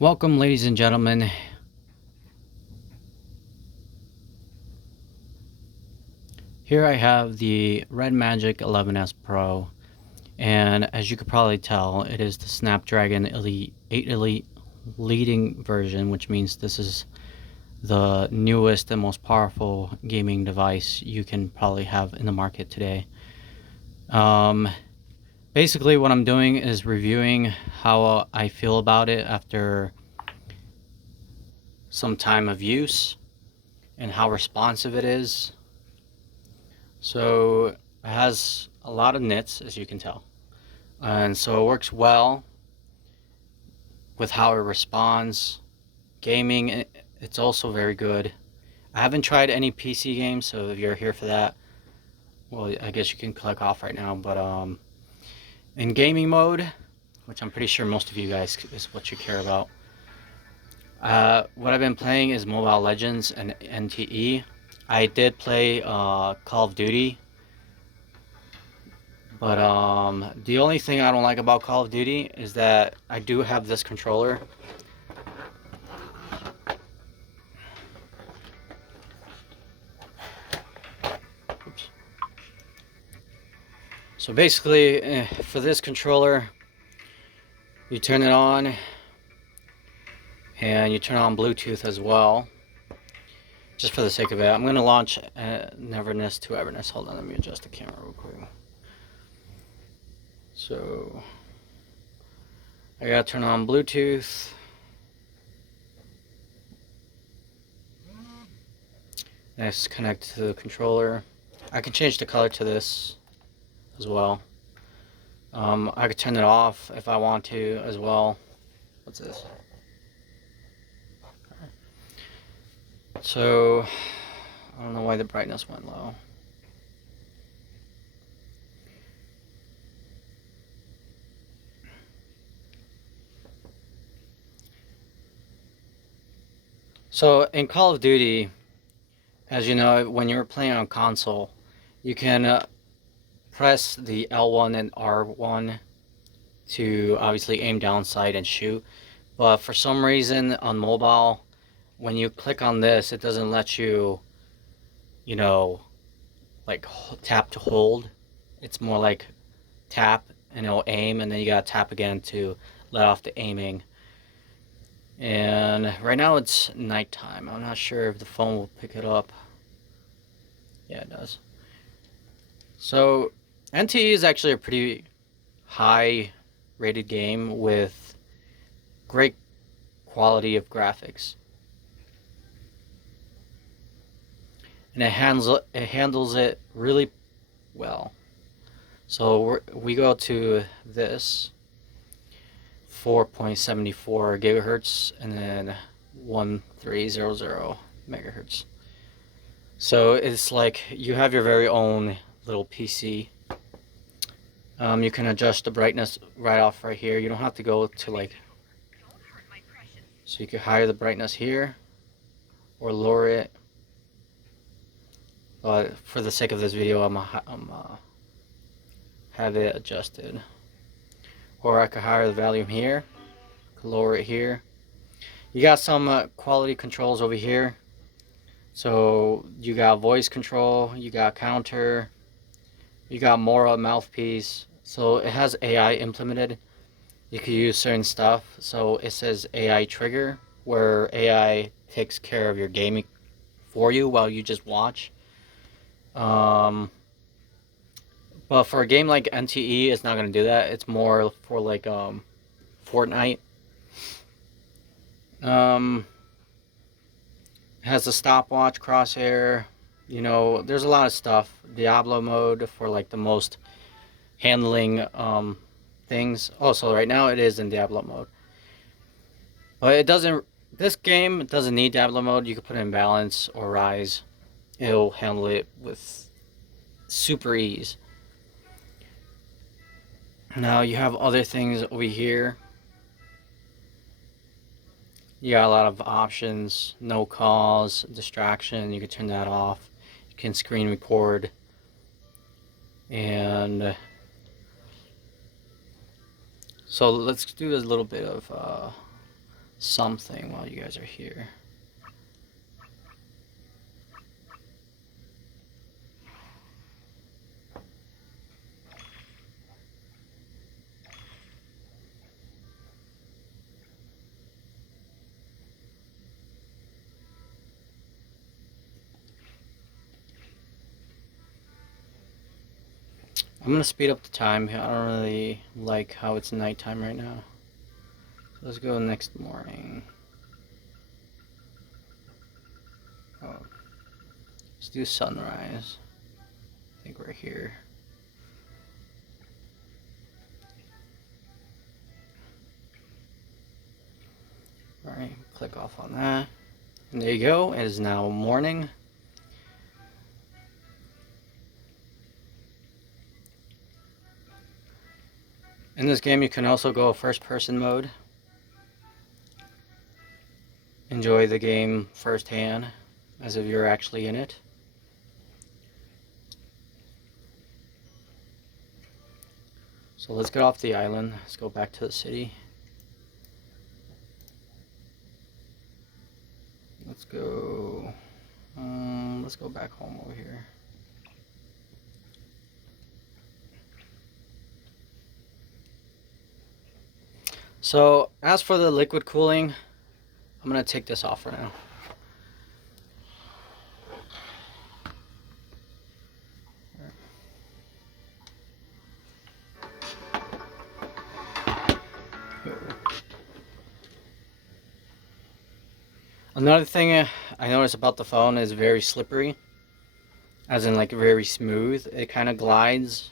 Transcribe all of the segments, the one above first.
Welcome, ladies and gentlemen. Here I have the Redmagic 11S Pro, and as you could probably tell, it is the Snapdragon Elite 8 Elite leading version, which means this is the newest and most powerful gaming device you can probably have in the market today. Basically what I'm doing is reviewing how I feel about it after some time of use and how responsive it is. So it has a lot of nits, as you can tell, and so it works well with how it responds. Gaming, it's also very good. I haven't tried any PC games, so if you're here for that, well, I guess you can click off right now. But in gaming mode, which I'm pretty sure most of you guys is what you care about, what I've been playing is Mobile Legends and NTE. I did play Call of Duty, but the only thing I don't like about Call of Duty is that I do have this controller. Oops. So basically, for this controller, you turn it on, and you turn on Bluetooth as well. Just for the sake of it, I'm going to launch Neverness to Everness. Hold on, let me adjust the camera real quick. So I gotta turn on Bluetooth. Next, connect to the controller. I can change the color to this as well. I could turn it off if I want to as well. What's this? So I don't know why the brightness went low. So in Call of Duty, as you know, when you're playing on console, you can press the L1 and R1 to obviously aim down sight and shoot. But for some reason on mobile, when you click on this, it doesn't let you, like tap to hold. It's more like tap and it'll aim, and then you gotta tap again to let off the aiming. And right now it's nighttime. I'm not sure if the phone will pick it up. Yeah, it does. So NTE is actually a pretty high rated game with great quality of graphics, and it handles it really well. So we go to this 4.74 gigahertz and then 1300 megahertz. So it's like you have your very own little PC. You can adjust the brightness right off right here. You don't have to go to like, so you can higher the brightness here or lower it. But for the sake of this video, I'm have it adjusted. Or I could higher the volume here, lower it here. You got some quality controls over here. So you got voice control, you got counter, you got Mora mouthpiece. So it has AI implemented. You can use certain stuff. So it says AI trigger, where AI takes care of your gaming for you while you just watch. But for a game like NTE, it's not going to do that. It's more for like Fortnite. It has a stopwatch, crosshair. There's a lot of stuff. Diablo mode for like the most handling things. Also, right now it is in Diablo mode. But it doesn't. This game doesn't need Diablo mode. You can put it in balance or rise. It'll handle it with super ease. Now you have other things over here. You got a lot of options. No calls, distraction. You can turn that off. You can screen record. And so let's do a little bit of something while you guys are here. I'm gonna speed up the time. I don't really like how it's nighttime right now. So let's go next morning. Oh, let's do sunrise. I think we're here. Alright, click off on that. And there you go. It is now morning. In this game, you can also go first person mode. Enjoy the game firsthand, as if you're actually in it. So let's get off the island. Let's go back to the city. Let's go back home over here. So as for the liquid cooling, I'm gonna take this off for now. Another thing I noticed about the phone is very slippery, as in like very smooth. It kind of glides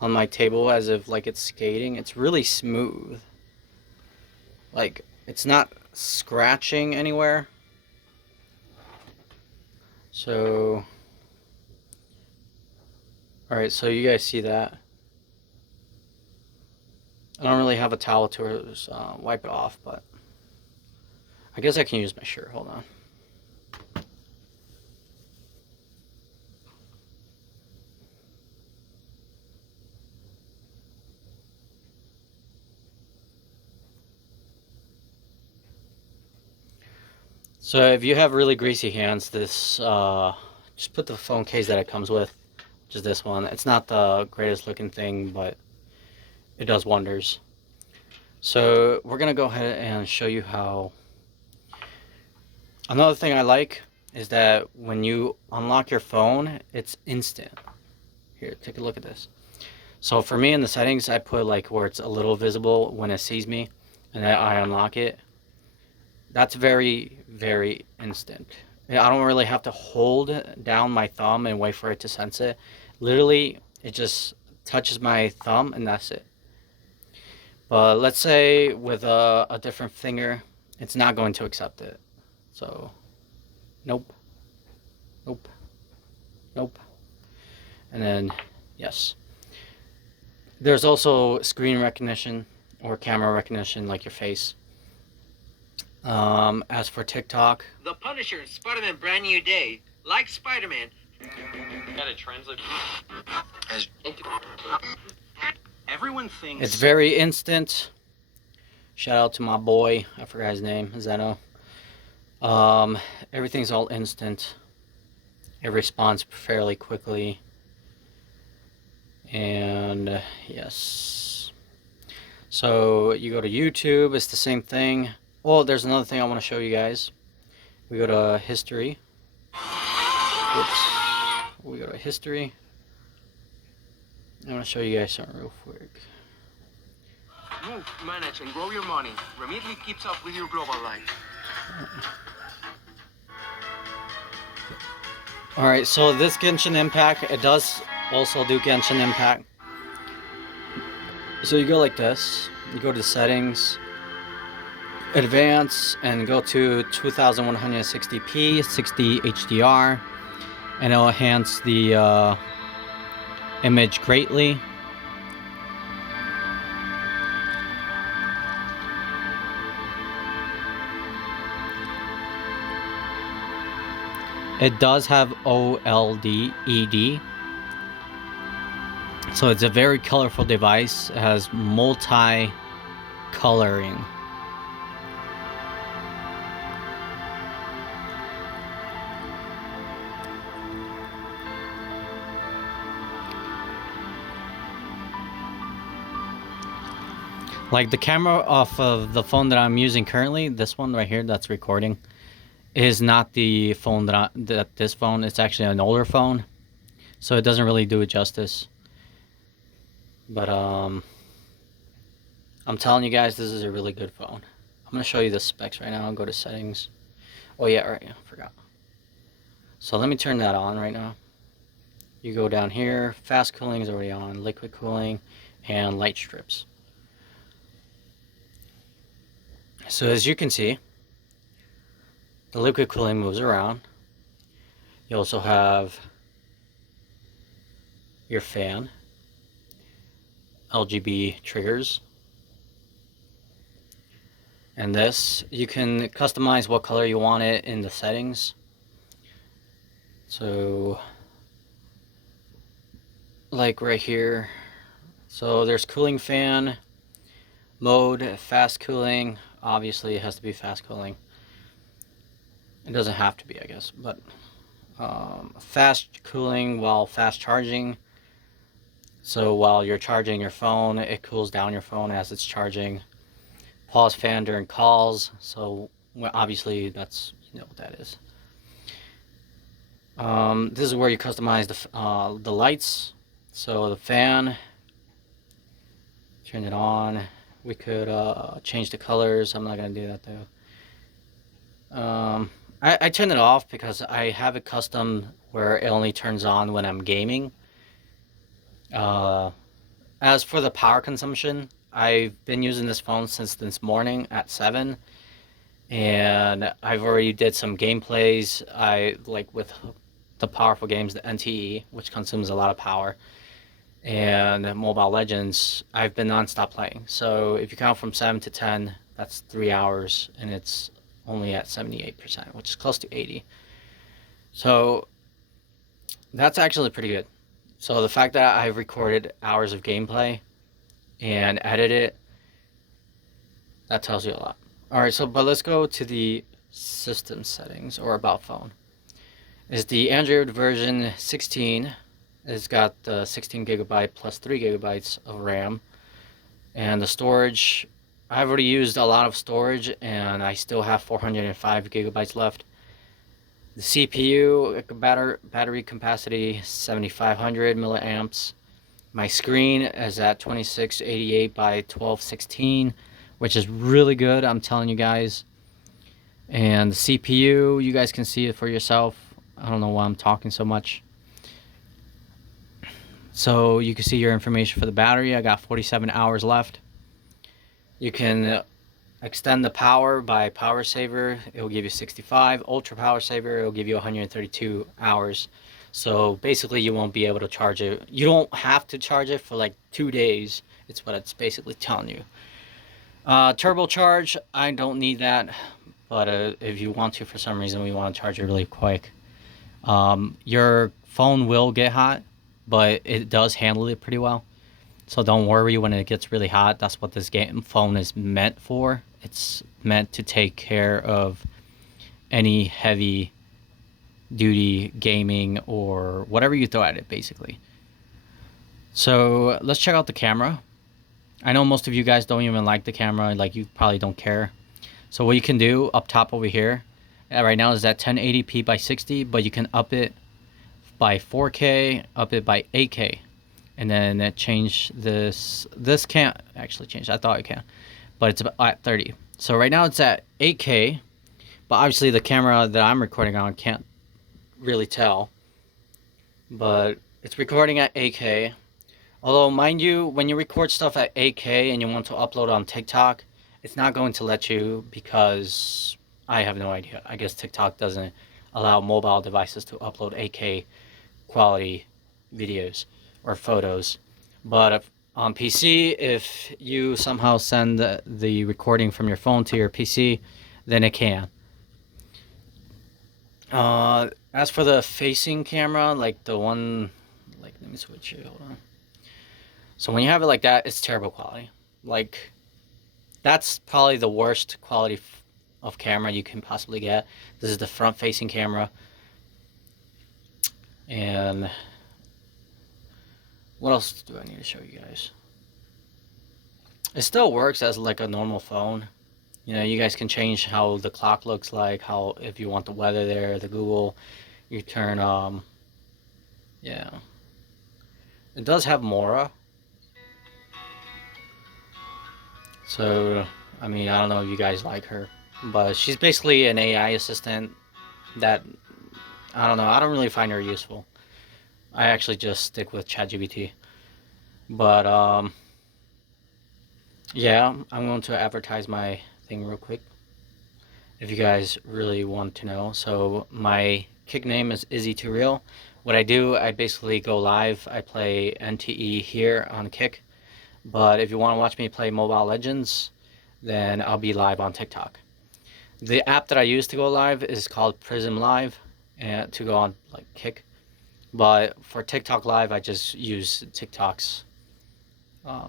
on my table as if like it's skating. It's really smooth. Like it's not scratching anywhere. So, alright, so you guys see that. I don't really have a towel to wipe it off, but I guess I can use my shirt. Hold on. So if you have really greasy hands, this just put the phone case that it comes with, which is this one. It's not the greatest looking thing, but it does wonders. So we're gonna go ahead and show you how. Another thing I like is that when you unlock your phone, it's instant. Here, take a look at this. So for me in the settings, I put like where it's a little visible when it sees me, and then I unlock it. That's very, very instant. I don't really have to hold down my thumb and wait for it to sense it. Literally, it just touches my thumb and that's it. But let's say with a different finger, it's not going to accept it. So, nope, nope, nope. And then, yes. There's also screen recognition or camera recognition, like your face. As for TikTok, The Punisher, Spider-Man, brand new day. Like Spider-Man. Gotta translate. As everyone thinks it's very instant. Shout out to my boy, I forgot his name, Zeno. Everything's all instant. It responds fairly quickly. And yes. So you go to YouTube, it's the same thing. Oh, there's another thing I want to show you guys. We go to history. Whoops. We go to history. I want to show you guys something real quick. move, manage, and grow your money. Remitly keeps up with your global life. Alright, so this Genshin Impact, it does also do Genshin Impact. So you go like this. You go to settings, advance, and go to 2160p, 60 HDR, and it'll enhance the image greatly. It does have OLED, so it's a very colorful device. It has multi-coloring. Like the camera off of the phone that I'm using currently, this one right here that's recording, is not the phone that this phone. It's actually an older phone, so it doesn't really do it justice. But I'm telling you guys, this is a really good phone. I'm gonna show you the specs right now. I'll go to settings. Oh yeah, right. I forgot. So let me turn that on right now. You go down here. Fast cooling is already on. Liquid cooling, and light strips. So as you can see, the liquid cooling moves around. You also have your fan, RGB triggers, and this, you can customize what color you want it in the settings. So like right here, so there's cooling fan mode, fast cooling. Obviously it has to be fast cooling. It doesn't have to be, I guess, but fast cooling while fast charging. So while you're charging your phone, it cools down your phone as it's charging. Pause fan during calls. So obviously that's, you know what that is. This is where you customize the lights. So the fan, turn it on. We could change the colors. I'm not gonna do that though. I turn it off because I have it custom where it only turns on when I'm gaming. As for the power consumption, I've been using this phone since this morning at 7, and I've already did some gameplays. I like with the powerful games, the NTE, which consumes a lot of power, and Mobile Legends. I've been non-stop playing. So if you count from 7 to 10, that's 3 hours, and it's only at 78%, which is close to 80. So that's actually pretty good. So the fact that I've recorded hours of gameplay and edited it, that tells you a lot. Alright, so but let's go to the system settings or about phone. Is the Android version 16. It's got 16 gigabyte plus 3 gigabytes of RAM. And the storage, I've already used a lot of storage and I still have 405 gigabytes left. The CPU battery capacity 7500 milliamps. My screen is at 2688 by 1216, which is really good, I'm telling you guys. And the CPU, you guys can see it for yourself. I don't know why I'm talking so much. So you can see your information for the battery. I got 47 hours left. You can extend the power by power saver. It will give you 65. Ultra power saver, it will give you 132 hours. So basically you won't be able to charge it. You don't have to charge it for like 2 days. It's what it's basically telling you. Turbocharge, I don't need that. But if you want to, for some reason, we want to charge it really quick. Your phone will get hot, but it does handle it pretty well. So don't worry when it gets really hot. That's what this phone is meant for. It's meant to take care of any heavy duty gaming or whatever you throw at it, basically. So let's check out the camera. I know most of you guys don't even like the camera, like you probably don't care. So what you can do up top over here, right now is at 1080p by 60, but you can up it by 4K, up it by 8K. And then change this. This can't actually change. I thought it can, but it's at 30. So right now it's at 8K, but obviously the camera that I'm recording on can't really tell. But it's recording at 8K. Although, mind you, when you record stuff at 8K and you want to upload on TikTok, it's not going to let you because I have no idea. I guess TikTok doesn't allow mobile devices to upload 8K quality videos or photos. But on PC, if you somehow send the recording from your phone to your PC, then it can. As for the facing camera, like the one, like let me switch it, hold on. So when you have it like that, it's terrible quality. Like that's probably the worst quality of camera you can possibly get. This is the front facing camera. And what else do I need to show you guys? It still works as like a normal phone. You know, you guys can change how the clock looks like, how if you want the weather there, the Google, you turn yeah. It does have Mora. So, I mean, I don't know if you guys like her, but she's basically an AI assistant that I don't know, I don't really find her useful. I actually just stick with ChatGPT. But yeah, I'm going to advertise my thing real quick if you guys really want to know. So my kick name is Izzy2Real. What I do, I basically go live. I play NTE here on Kick. But if you want to watch me play Mobile Legends, then I'll be live on TikTok. The app that I use to go live is called Prism Live, and to go on like Kick. But for TikTok Live, I just use TikTok's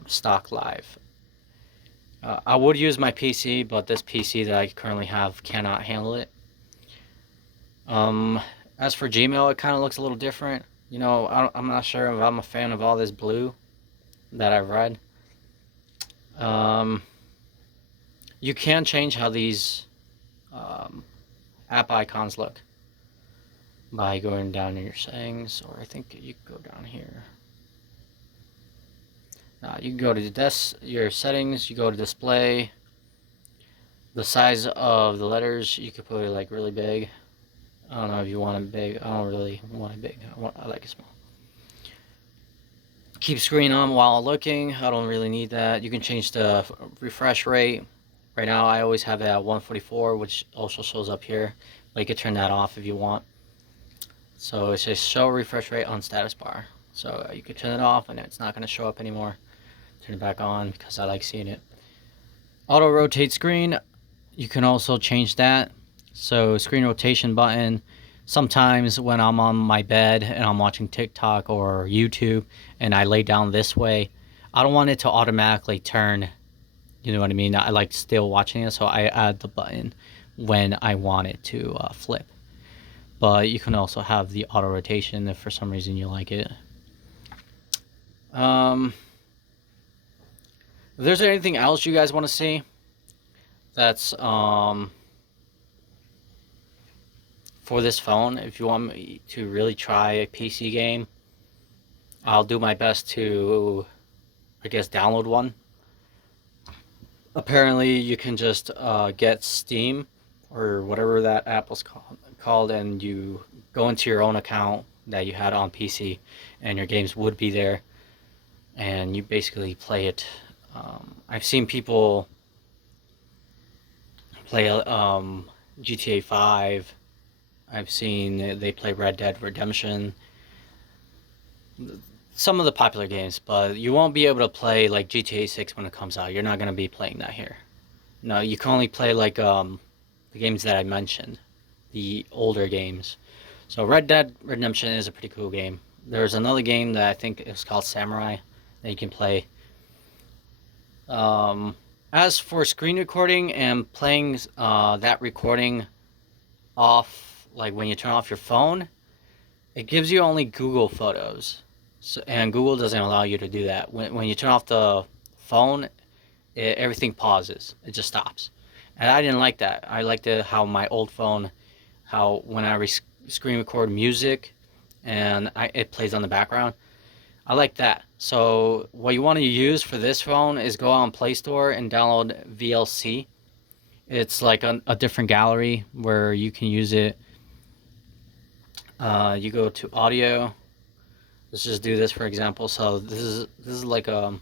stock live. I would use my PC, but this PC that I currently have cannot handle it. As for Gmail, it kind of looks a little different. You know, I'm not sure if I'm a fan of all this blue that I've read. You can change how these app icons look by going down in your settings, or I think you can go down here. You can go to your settings, you go to display. The size of the letters, you could put it like really big. I don't know if you want it big. I don't really want it big. I like it small. Keep screen on while looking. I don't really need that. You can change the refresh rate. Right now I always have it at 144, which also shows up here. But you can turn that off if you want. So it says show refresh rate on status bar. So you could turn it off and it's not going to show up anymore. Turn it back on because I like seeing it. Auto rotate screen. You can also change that. So screen rotation button. Sometimes when I'm on my bed and I'm watching TikTok or YouTube and I lay down this way, I don't want it to automatically turn. You know what I mean? I like still watching it, so I add the button when I want it to flip. But you can also have the auto rotation if for some reason you like it. If there's anything else you guys want to see that's for this phone, if you want me to really try a PC game, I'll do my best to, I guess, download one. Apparently, you can just get Steam or whatever that app was called, and you go into your own account that you had on PC, and your games would be there, and you basically play it. I've seen people play GTA 5. I've seen they play Red Dead Redemption. Some of the popular games, but you won't be able to play like GTA 6 when it comes out. You're not going to be playing that here. No, you can only play like the games that I mentioned, the older games. So Red Dead Redemption is a pretty cool game. There's another game that I think is called Samurai that you can play. As for screen recording and playing that recording off, like when you turn off your phone, it gives you only Google Photos. So, and Google doesn't allow you to do that. When you turn off the phone, everything pauses. It just stops. And I didn't like that. I liked it how my old phone, how when I screen record music and it plays on the background. I like that. So what you want to use for this phone is go on Play Store and download VLC. It's like a different gallery where you can use it. You go to audio. Let's just do this for example. So this is like a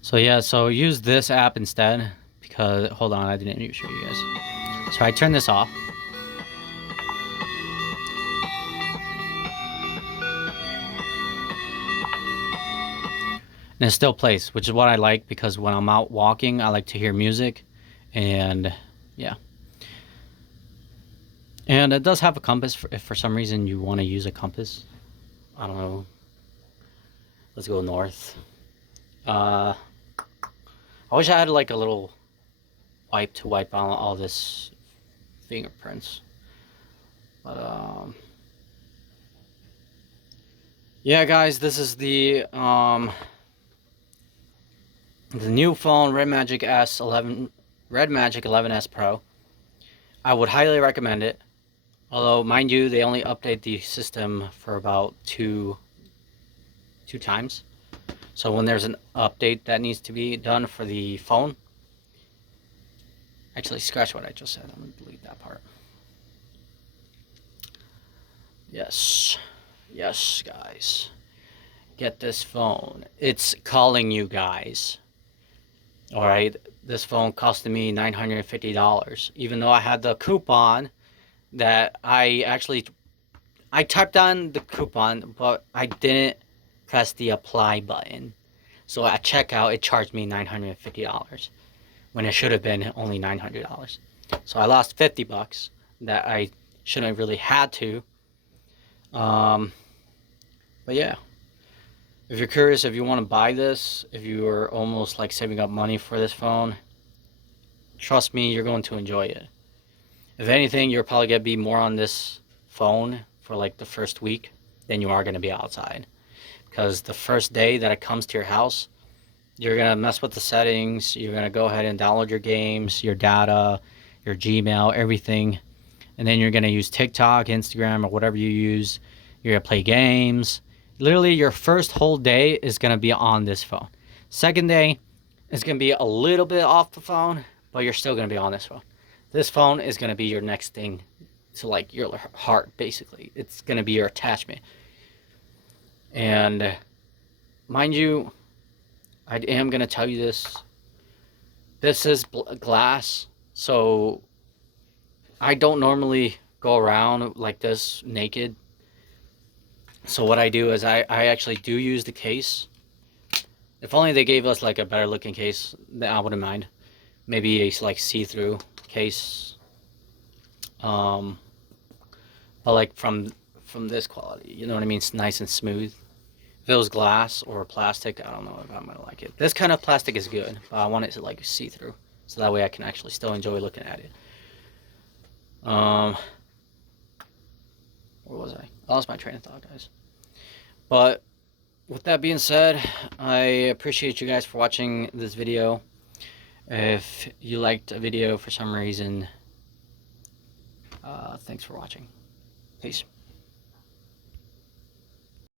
so yeah, so use this app instead because hold on, I didn't show you guys. So I turn this off. And it still plays, which is what I like because when I'm out walking, I like to hear music and Yeah. And it does have a compass if for some reason you want to use a compass. I don't know. Let's go north. I wish I had like a little wipe to wipe out all this fingerprints. But yeah, guys, this is the new phone, Redmagic S11, Redmagic 11S Pro. I would highly recommend it. Although, mind you, they only update the system for about two times. So when there's an update that needs to be done for the phone, actually scratch what I just said. I'm gonna delete that part. Yes, yes, guys, get this phone. It's calling you guys. All right, this phone costed me $950, even though I had the coupon that I typed on the coupon, but I didn't press the apply button. So at checkout, it charged me $950 when it should have been only $900. So I lost $50 that I shouldn't have really had to. But yeah, if you're curious, if you want to buy this, if you are almost like saving up money for this phone, trust me, you're going to enjoy it. If anything, you're probably going to be more on this phone for like the first week than you are going to be outside. Because the first day that it comes to your house, you're going to mess with the settings. You're going to go ahead and download your games, your data, your Gmail, everything. And then you're going to use TikTok, Instagram, or whatever you use. You're going to play games. Literally, your first whole day is going to be on this phone. Second day is going to be a little bit off the phone, but you're still going to be on this phone. This phone is going to be your next thing to like your heart, basically. It's going to be your attachment. And mind you, I am going to tell you this. This is glass, so I don't normally go around like this naked. So what I do is I actually do use the case. If only they gave us like a better looking case, then I wouldn't mind. Maybe a like see-through case. But like from this quality, you know what I mean? It's nice and smooth. If it was glass or plastic, I don't know if I'm gonna like it. This kind of plastic is good, but I want it to like see-through, so that way I can actually still enjoy looking at it. Where was I? I lost my train of thought, guys. But with that being said, I appreciate you guys for watching this video. If you liked a video for some reason, thanks for watching. Peace.